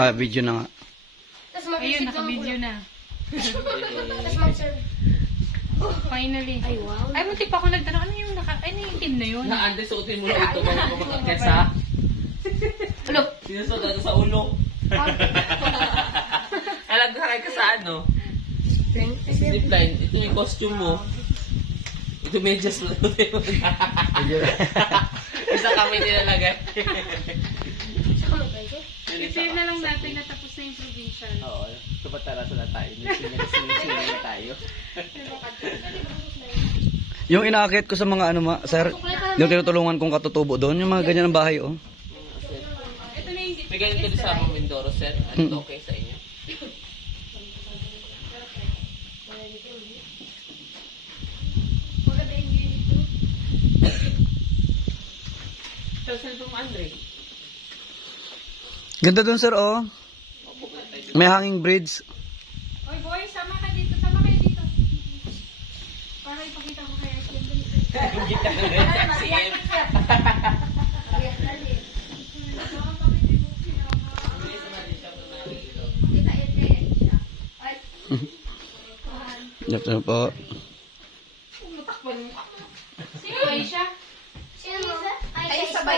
Ah, video na nga. Tapos Ayun, mag-receive ng naka-video na. Tapos mag-serve. Finally. Ay, wow. Ay, munti pa ako nagtanong, ano yung team na yun? Na Andes, suotin mo na ito bago ka mag-akit sa... Ano? Sinusot natin sa ulo. Alam ka ka sa ano? Slipline. Ito yung costume mo. Ito medyas lang. Isa kami nilalagay. Saka mag-guys eh. I-share na lang natin na tapos na yung provincial. Oo. Tumataraso na tayo. Sinig na tayo. Yung inaakit ko sa mga ano sir, yung tinutulungan kong katutubo doon, yung mga ganyan ng bahay oh. Ito na yung May ganito din sa mga Mindoro, sir. Ano okay sa inyo? Maganda yung unit to. Sa cellphone mo, Andre. Ganda doon sir oh. May hanging bridge. Oy boy, sama ka dito, sama kayo dito. Para ipakita ko kay Ate yung ganito. Yan po. Sino Aisha? Sino? Ay, sabay.